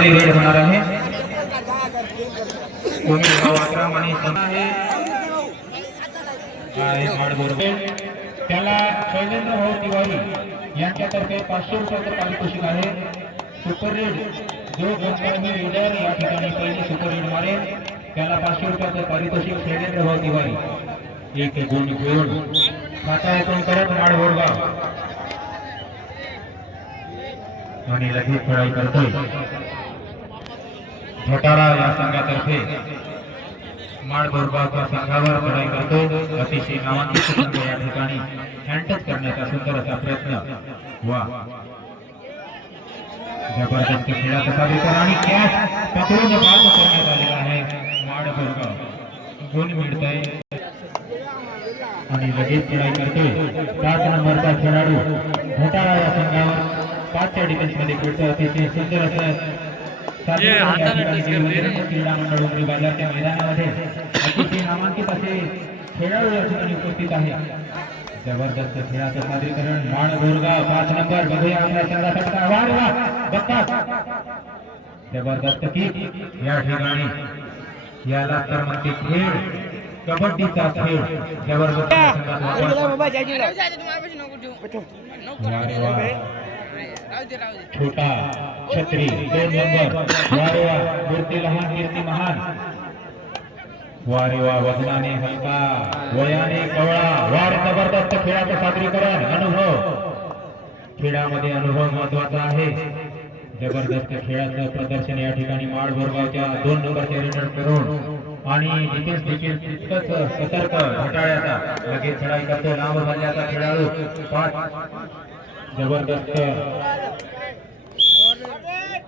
Red होणार आहे. कोणी गावाक्रम आणि आहे त्याला शैलेंद्र भाऊ तिवारी यांच्यातर्फे 500 रुपयाचं पारितोषिक आहे. सुपर रेड जो गोंधळी रीडर या ठिकाणी पहिली सुपर रेड मारेल त्याला 500 रुपयाचं पारितोषिक शैलेंद्र भाऊ तिवारी. एक गुण घेऊन खाता येथून करत माळगोरगाव आणि लगेच खेळाई करतोय. भटारा या संघातर्फे माळगोरगावच्या संघावर खेळाई करतो. अतिशय नामांकित संघ या ठिकाणी हँडटच करण्याचा सुंदर असा प्रयत्न. वा जबरदस्त खेळाचा सादरीकरण आणि कॅच पकडून बाद करण्यात आलेला आहे. माळगोरगाव गुण मिळतंय आणि लगेच खेळाई करतोय. 5 नंबरचा खेळाडू भटारा या संघावर 5च्या डिफेन्स मध्ये खेळतो. अतिशय सुंदर असं क्रीडा मंडळ उमरी बाजारच्या मैदानामध्ये अतिशय नामांकित असे खेळाडू या ठिकाणी उपस्थित आहे. जबरदस्त खेळाचं सादरीकरण माळगोरगाव 5 नंबर बघूया आपल्या संघाचा वार वा बघतात. जबरदस्त किक या ठिकाणी याला तर म्हणते खेळ कबड्डीचा खेळ. जबरदस्त छोटा छत्री 2 नंबर वारेवा मूर्ती लहान कीर्ती महान. वारेवा वजनाने हलका वयाने कवळा. वार जबरदस्त खेळाचं सादरीकरण. अनुभव खेळामध्ये अनुभव महत्वाचा आहे. जबरदस्त खेळाचं प्रदर्शन या ठिकाणी माळगोरगावच्या 2 नंबरचे रेडर करून आणि डिफेन्स देखील तितकंच सतर्क घटाळ्याचा. लगेच खेळाई करतो लांब मल्ल्याचा खेळाडू 5. जबरदस्त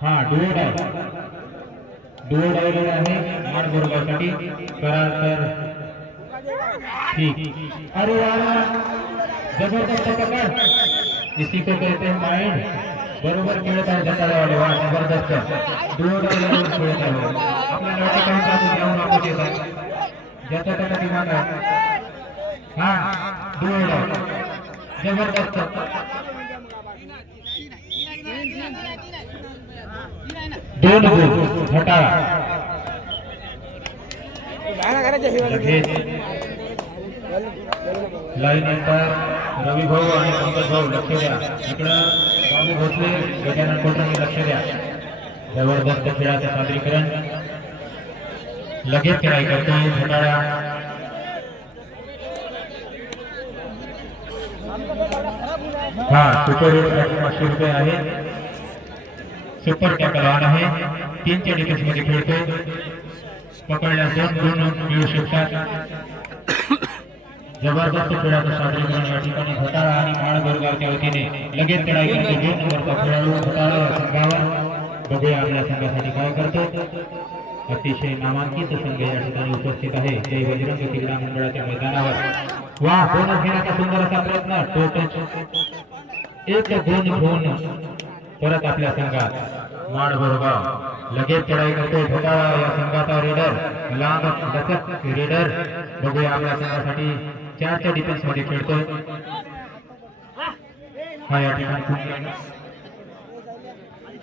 हा डोड आलेला आहे माळगोरगावसाठी. करार तर ठीक. अरे यार जबरदस्त पकड. इसी को कहते हैं माइंड. बरोबर खेळत आहे घटाळ्यावाले. वा जबरदस्त डोड खेळत आहे. आपल्याला काही तास घेऊन आपण येत आहे ज्याचा त्याचा दिमाग आहे. हा डोड जबरदस्त 2 गुण घटाळा. लाईन नंतर रवी भाऊ आणि पंकज भाऊ लक्ष द्या. इकडं बाबू भोसले गजानन कोटरांनी लक्ष द्या. जबरदस्त खेळाचं सादरीकरण. लगेच खेळाई करतोय घटाळा. हा सुपर रेड 500 रुपये आहे. सुपर टॅकल ऑन आहे. 3च्या डिफेन्स मध्ये खेळतो. पकडल्यास 2 गुण मिळू शकतात. जबरदस्त खेळाचं सादरीकरण या ठिकाणी भटारा आणि माळगोरगावच्या वतीने. लगेच खेळाई करतो 2 नंबरचा खेळाडू भटारा संघावर. बघूया आपल्या संघासाठी काय करतो. अतिशय नामांकित संघ या ठिकाणी उपस्थित आहे. जय बजरंग क्रीडा मंडळाच्या मैदानावर. वा बोनस घेण्याचा सुंदर असा प्रयत्न. टोटल 1 गुण घेऊन परत आपल्या संघात माळगोरगाव. लगेच चढाई करतो भटारा या संघाचा रेडर लांब लचक रेडर. बघूया आपल्या संघासाठी 4च्या डिफेन्स मध्ये खेळतो. हा या ठिकाणी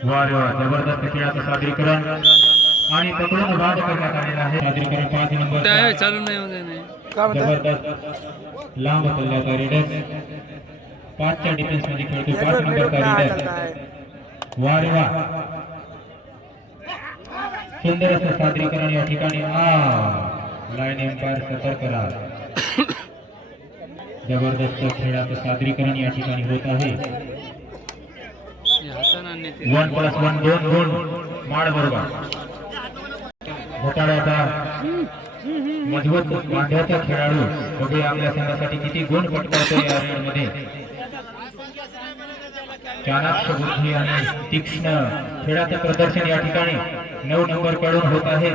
वार जबरदस्त खेळाचं सादरीकरण आणि पकडून बाद करण्यात आलेला आहे. सादरीकरण 5 नंबर चालू नाही. जबरदस्त लांब पल्ल्याचा रेडर 5च्या डिफेन्स मध्ये खेळतो. 5 नंबरचा रेडर. वारे वा सुंदर असं सादरीकरण या ठिकाणी. लाईन एम्पायर सतर्क राहा. जबरदस्त खेळाचं सादरीकरण या ठिकाणी होत आहे. 1+1 2 गुण माळगोरगाव. घटाळ्याचा मजबूत मांड्याचा खेळाडू. बघूया आपल्या संघासाठी किती गुण पटकावतो या रेड मध्ये. चाणाक्ष बुद्धी आणि तीक्ष्ण खेळाचं प्रदर्शन या ठिकाणी 9 नंबर कडून होत आहे.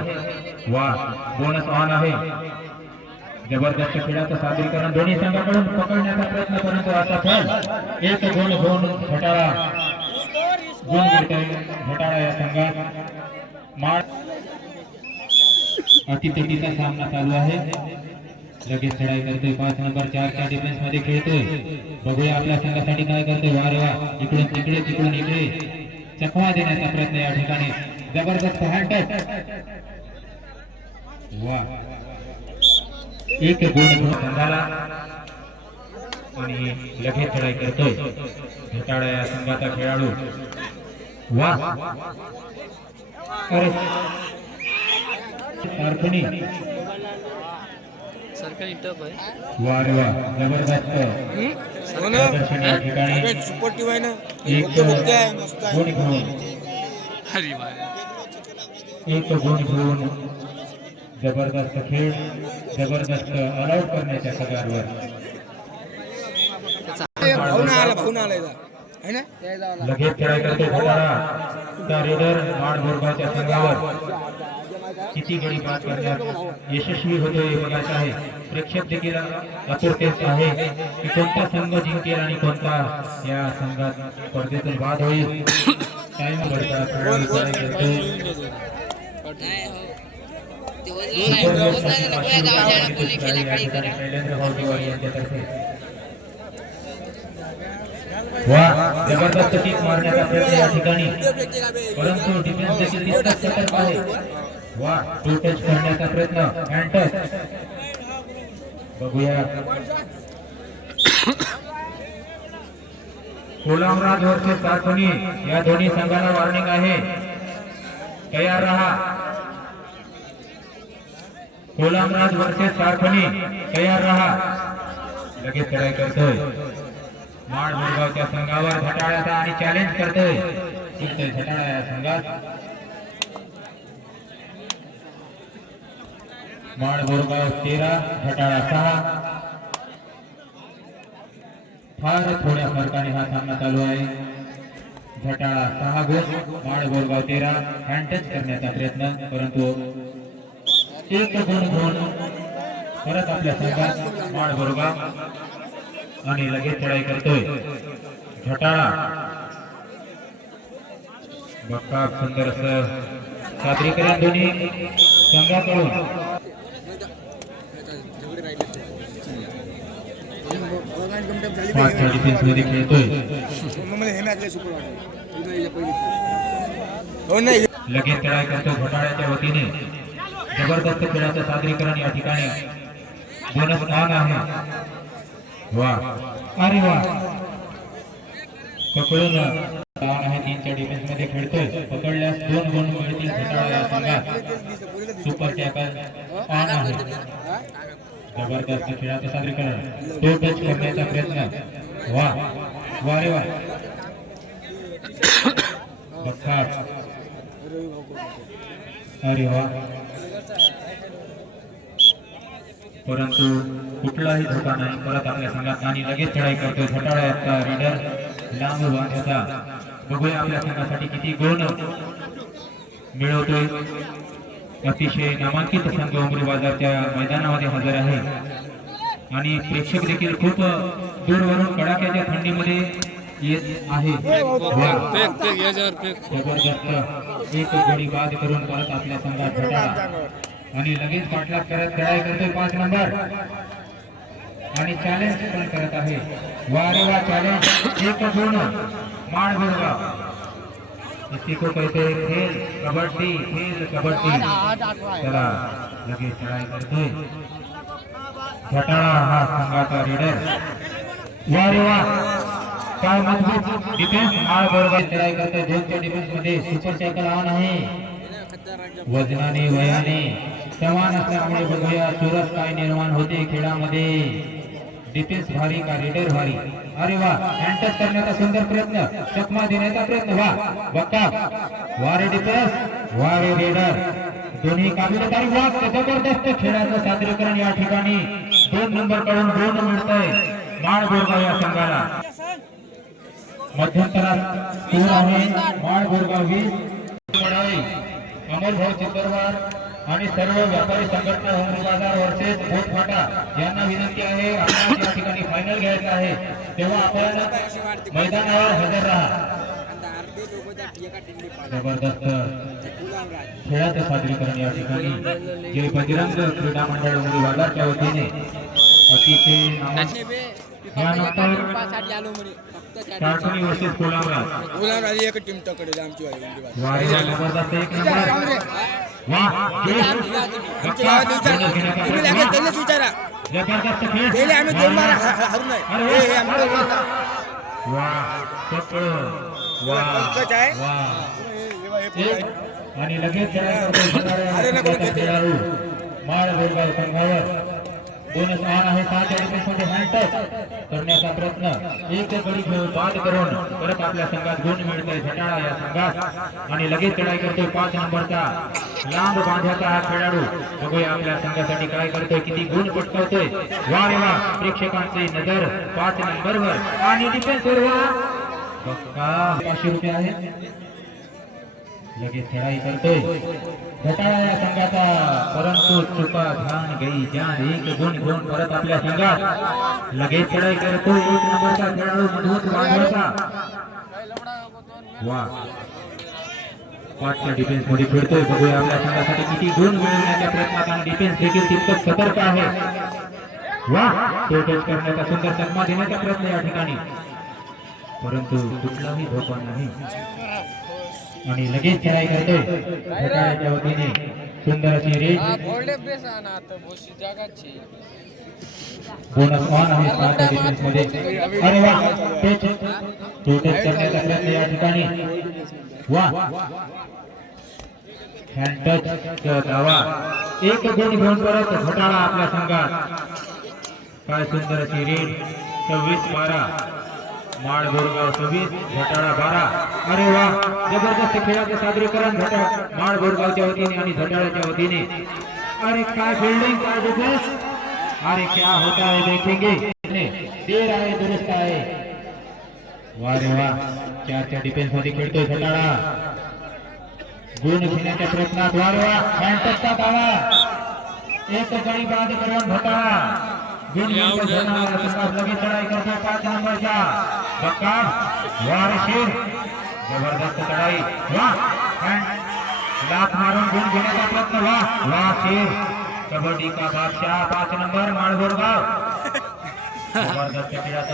वा बोनस ऑन आहे. जबरदस्त खेळाचं सादरीकरण दोन्ही संघाकडून पकडण्याचा प्रयत्न परंतु असा फल. 1 गुण घेऊन घटाळा गुण मिळतोय. घटाळा या संघात माळ अतितटीचा सामना चालू आहे. लगेच चढाई करतोय 5 नंबर 4च्या डिफेन्स मध्ये खेळतोय. बघूया आपल्या संघासाठी काय करतोय. वारे वा इकडून तिकडे तिकडून इकडे चकवा देण्याचा प्रयत्न या ठिकाणी जबरदस्त हँड टच वा एक गुण संघाला आणि लगेच चढाई करतोय भेटाळा या संघाचा खेळाडू वा अरे सरकणी टप आहे वा रे वा जबरदस्त प्रदर्शन या ठिकाणी एक गुण घेऊन एक गुण घेऊन जबरदस्त खेळ जबरदस्त ऑलआउट करण्याच्या सगळ्यावर लगेच चढाई करतो भटाळा त्या रेडर माड बोरगावच्या संघावर किती गडी बाद करण्यात यशस्वी होतोय बघायचं आहे प्रेक्षक देखील आतुरतेत आहे की कोणता संघ जिंकेल आणि कोणता या संघात स्पर्धेतून बाद होईल टाइम वा जबरदस्त किक मारण्याचा प्रयत्न या ठिकाणी परंतु डिफेन्स देखील तितकाच सतर्क आहे वा टू टच करण्याचा प्रयत्न हँड टच बघूया कोलामराज वर्सेस कारखनी या दोन्ही संघांना वॉर्निंग आहे तयार रहा कोलामराज वर्सेस कारखनी तयार रहा लगेच चढाई करतोय माड बोरगावच्या संघावर भटाळ्याचा आणि चॅलेंज करतोय जिंकतोय भटाळा या संघात माड बोरगाव 13 भटाळा 6 फार थोड्या फरकाने हा सामना चालू आहे भटाळा 6 गुण माड बोरगाव 13 हँड टच करण्याचा प्रयत्न परंतु एक गुण घेऊन परत आपल्या संघात माड बोरगाव आणि लगेच चढाई करतोय घटाळा बक्का सुंदर असं सादरीकरण दोन्ही संघाकडून मागच्या डिफेन्स मध्ये खेळतोय लगेच चढाई करतोय घटाळ्याच्या वतीने जबरदस्त खेळाचं सादरीकरण या ठिकाणी बोनस ऑन आहे वा अरे वा पकडून आहे 3च्या डिफेन्स मध्ये खेळतोय पकडल्यास 2 गुण मिळतील घटाळा या संघात सुपर टॅकल ऑन आहे जबरदस्त खेळाचं सादरीकरण टू टच करण्याचा प्रयत्न वा वा रे वा बखाट अरे वा परंतु कुठलाही धोका नाही परत आपल्या संघात आणि लगेच चढाई करतोय घटाळ्याचा रीडर लांब बांधता बघूया आपल्या संघासाठी किती गुण मिळवतोय अतिशय नामांकित संघ उमरी बाजारच्या मैदानामध्ये हजर आहे आणि प्रेक्षक देखील खूप दूरवरून कडाक्याच्या थंडीमध्ये येत आहे जबरदस्त एक गडी बाद करून परत आपल्या संघात घटाळा आणि लगेच पाठलाग करत चढाई करतोय 5 नंबर आणि चॅलेंज पण करत आहे वा रे वा चॅलेंज एक गुण माड बोरगाव इसी को कहते हैं खेल कबड्डी चला लगेच चढाई करतोय घटाळा हा संघाचा रीडर वा रे वा काय मजबूत डिफेन्स माड बोरगाव चढाई करतोय 2च्या डिफेन्स मध्ये सुपर टॅकल ऑन आहे वजनाने वयाने समान असल्यामुळे बघूया चुरस काय निर्माण होते खेळामध्ये डिफेन्स भारी का रीडर भारी अरे वा हँड टच करण्याचा सुंदर प्रयत्न चकमा देण्याचा प्रयत्न वा बक्का वारे डिफेन्स वारे रीडर दोन्ही काबिलियत आणि वा जबरदस्त खेळाचं सादरीकरण या ठिकाणी 2 नंबर कडून 2 मिळतंय माड बोरगाव या संघाला मध्यंतरात स्कोर आहे माड बोरगाव 20 लढाई अमोल भाऊ चित्रवार आणि सर्व व्यापारी संघटना उमरी बाजार वर्सेस बोटफाटा यांना विनंती आहे आपल्याला या ठिकाणी फायनल घ्यायचं आहे तेव्हा आपण मैदानावर हजर राहा जबरदस्त खेळाचं सादरीकरण या ठिकाणी जे बजरंग क्रीडा मंडळ उमरी बाजारच्या वतीने अतिशय यानंतर टाटुनी वर्सेस कोलावरा आली एक टीम तकडे आमची वारी जबरदस्त एक नंबर वाह तुम्ही लागेल त्यांनाच विचारा जबरदस्त खेळ पहिले आम्ही 2 बार हरू नाही हे आमचं वाह पकड वाह वाह आणि लगेच खेळाडू माळ बोरगाव संघावर बोनस ऑन आहे 7 डिफेन्समध्ये हँड टच करण्याचा प्रयत्न एक गडी घेऊन बाद करून परत आपल्या संघात गुण मिळतोय झटाळा या संघात आणि लगेच चढाई करतोय 5 नंबरचा लांब बांध्याचा हा खेळाडू बघूया आपल्या संघासाठी काय करतोय किती गुण पटकावतोय वा रे वा प्रेक्षकांची नजर 5 नंबरवर आणि डिफेन्सवर बघा 500 रुपये आहे लगेच चढाई करतोय झटाळा या संघाचा परंतु चुका ध्यान गई जान एक गुण घेऊन परत आपल्या संघात लगेच चढाई करतोय 1 नंबरचा खेळाडू मधुत वाढवायचा वा 5च्या डिफेन्स मध्ये फिरतोय बघूया आपल्या संघासाठी किती गुण मिळवण्याच्या प्रयत्नात आणि डिफेन्स देखील तितकंच सतर्क आहे वा तो टच करण्याचा सुंदर चकमा देण्याचा प्रयत्न या ठिकाणी परंतु कुठलाही धोका नाही आणि लगेच चढाई करतोय झटाळ्याच्या वतीने सुंदर अशी रेड बोनस ऑन आहे 7 डिफेन्स मध्ये अरे वा टच करण्याचा प्रयत्न या ठिकाणी वा हँड टच धावा एक गुण घेऊन परत झटाळा आपल्या संघात काय सुंदर अशी रेड 26-12 माळ बोरगाव 26 झटाळा 12 अरे वा जबरदस्त खेळाचे सादरीकरण माळ बोरगावच्या वतीने आणि झटाळ्याच्या वतीने अरे काय फिल्डिंग काय डिफेन्स अरे क्या होता है देखेंगे देर आहे दुरुस्त आहे वा रे वा 4च्या डिफेन्स मध्ये खेळतोय झटाळा गुण घेण्याच्या प्रयत्नात वा रे वा हँडटचचा धावा एक गडी बाद करून झटाळा गुण लगेच चढाई करतो 5 नंबरचा बक्का वारशीर जबरदस्त चढाई वा लात मारून गुण घेण्याचा प्रयत्न वा शेर कबड्डी का बादशाह 5 नंबर माळ बोरगाव जबरदस्त खेळाचा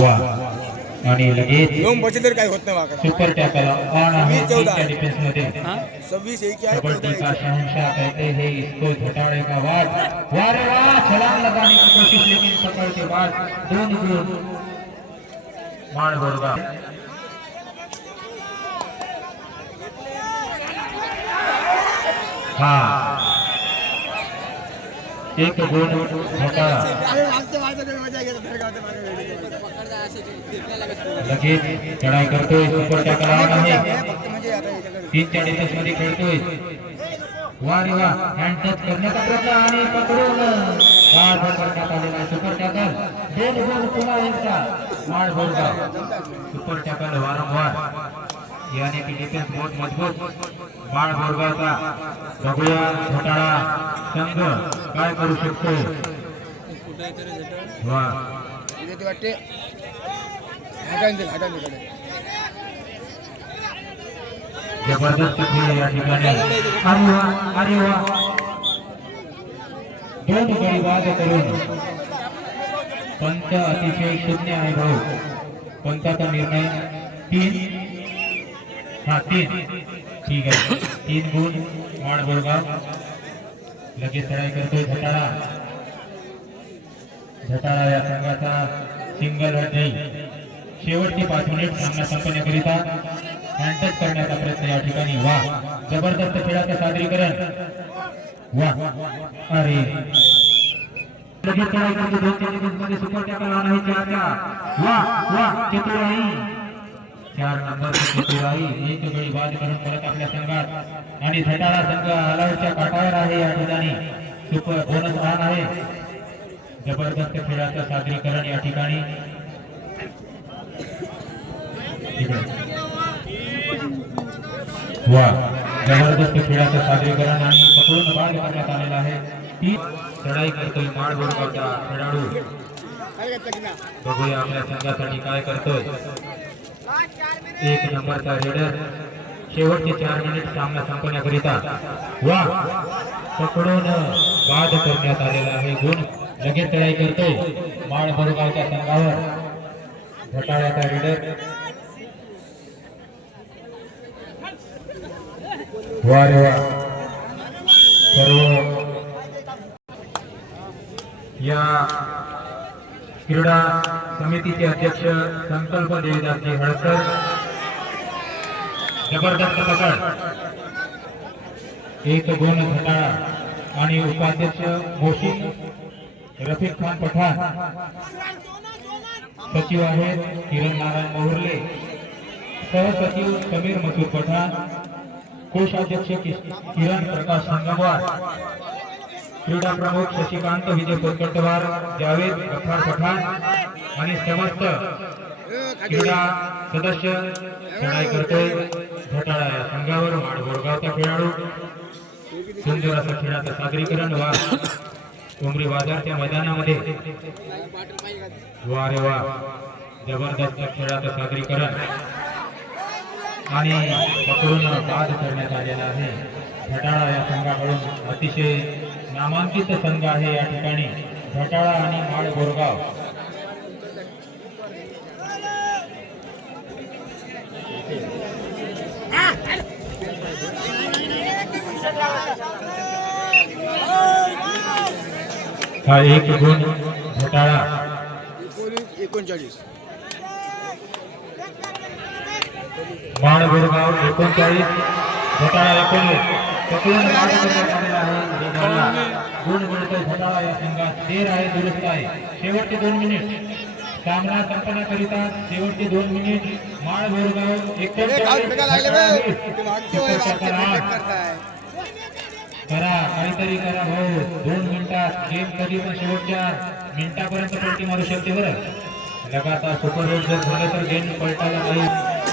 वा आणि लगेच बचतर काय होत नाही सुपर टॅकल ऑन आहे 3च्या डिफेन्स मध्ये 26-1 कबड्डी का शहंशाह कहते हैं इसको झटाड़े का वाद वाह रे वाह छलांग लगाने की कोशिश लेकिन पकड़ के बाद 2 गुण माळ बोरगाव हाँ एक गुण झटाड़ा लगेच चढाई करतोय सुपर टॅकल ऑन आहे 3च्या डिफेन्स मध्ये खेळतोय वा रे वा हँड टच करण्याचा प्रयत्न आणि पकडून बाद करण्यात आलेला सुपर टॅकल 2 गुण पुन्हा एकदा माळ बोरगाव सुपर टॅकल वारंवार याने की डिफेन्स बहुत मजबूत माळ बोरगावचा बघूया झटाळा संघ काय करू शकतो वा वाटते जबरदस्त खेळ या ठिकाणी अरे वा 2 गडी बाद करून पंच अतिशय शून्य आहे भाऊ पंचाचा निर्णय 3 ठीक आहे 3 गुण माळ बोरगाव लगेच चढाई करतोय झटाळा या संघाचा सिंगल नाही शेवटची 5 मिनिट सामना संपण्याकरिता हँडटच करण्याचा प्रयत्न या ठिकाणी वा जबरदस्त खेळाचे सादरीकरण वा अरे लगेच चढाई करतो 2च्या डिफेन्समध्ये सुपर टॅकल ऑन आहे 4चा वा चितुराई 4 नंबर चितुराई एक गडी बाद करून परत आपल्या संघात आणि झटाळा संघ आलावच्या काठावर आहे या ठिकाणी सुपर बोनस ऑन आहे जबरदस्त खेळाचं सादरीकरण या ठिकाणी वा जबरदस्त खेळाचं सादरीकरण आणि पकडून बाद करण्यात आलेला आहे ती चढाई करतोय माळ बोरगावचा खेळाडू बघूया आपल्या संघासाठी काय करतोय 1 नंबरचा रेडर शेवटचे 4 मिनिट सामना संपण्याकरिता वा पकडून बाद करण्यात आलेला आहे. गुण लगेच तयारी करतोय माळ बोरगावच्या संघावर घोटाळ्याचा लीडर. वा रे वा. सर्व या क्रीडा समितीचे अध्यक्ष संकल्प देवदासजी हळकर. जबरदस्त पकड, एक गुण घोटाळा. आणि उपाध्यक्ष मोशीन रफिक खान पठाण. सचिव आहेत किरण नारायण मोहर्ले, सहसचिव समीर मसूर पठाण, कोषाध्यक्ष किरण प्रकाश संगमवार, क्रीडा प्रमुख शशिकांत विजय कोतकटवार, जावेद गफ्फार पठाण आणि समस्त क्रीडा सदस्य लढाई करतोय घोटाळा या संघावर. माड बोरगावचा खेळाडू सुंदर असं खेळाचं सादरीकरण वा उमरी बाजारच्या मैदानामध्ये. वा रे वा. जबरदस्त खेळाचं सादरीकरण आणि पकडून बाद करण्यात आलेला आहे. घोटाळा या संघाकडून अतिशय नामांकित संघ आहे या ठिकाणी घोटाळा आणि माड बोरगाव. हा एक गुण घोटाळा. 39 माड बोरगाव 39 घोटाळा 19. पकडून बाद करण्यात आलेला आहे. गुण मिळतोय घोटाळा या संघात. देर आहे, दुरुस्त आहे. शेवटचे 2 मिनिट सामना संपण्याकरिता शेवटचे 2 मिनिट. माड बोरगाव 41 करा, काहीतरी करा भाऊ. 2 मिनिटात गेम कधी पण शेवटच्या मिनिटापर्यंत पलटी मारू शकते बरं. लगातार सुपर रोड जर झालं तर गेम पलटायला नाही.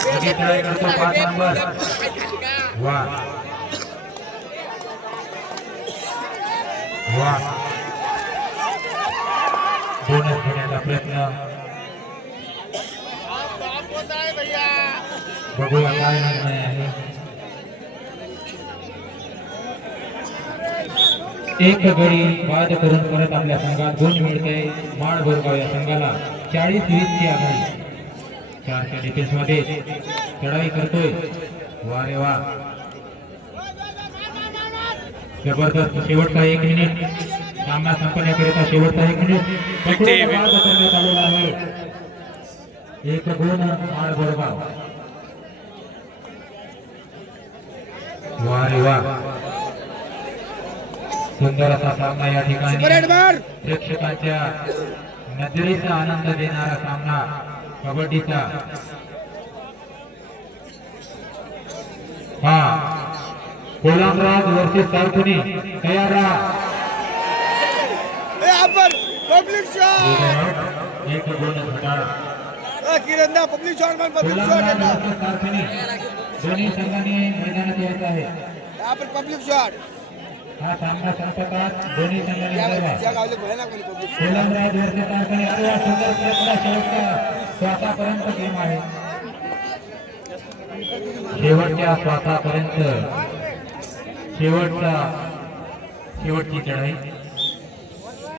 लगेच ट्राय करतो 5 नंबर. वा वा. बोनस घेण्याचा प्रयत्न. बघूया काय निर्णय आहे. एक गडी बाद करून परत आपल्या संघात गुण मिळते. माड बोरगाव या संघाला 40-20 ची आघाडी. 4च्या डिफेन्स मध्ये चढाई करतोय. वा रे वा. जबरदस्त. शेवटचा 1 मिनिट सामना संपण्याकरिता शेवटचा 1 मिनिट पकडून बाद करण्यात आलेला आहे. 1 गुण माड बोरगाव. वा रे वा. सुंदर असा सामना या ठिकाणी प्रेक्षकांच्या नजरेचा आनंद देणारा सामना कबड्डीचा. हा कोलामराज वर्सेस कारखानी. तयार राहा. Public shot. 1 गुण घोटाळा. किरणदा पब्लिक शॉट पण पब्लिक कोलामराज शॉट वर्सेस कारखानी दोन्ही संघांनी मैदानात यायचं आहे. यहाँ पर पब्लिक शॉट. हा सामना संपतात दोन्ही संघांनी त्या गावले भयानक कोणी पब्लिक शॉट. कोलामराज वर्सेस कारखानी. अरे वा, सुंदर प्रयत्न. शेवटचा श्वासापर्यंत गेम आहे. शेवटच्या श्वासापर्यंत शेवटची चढाई.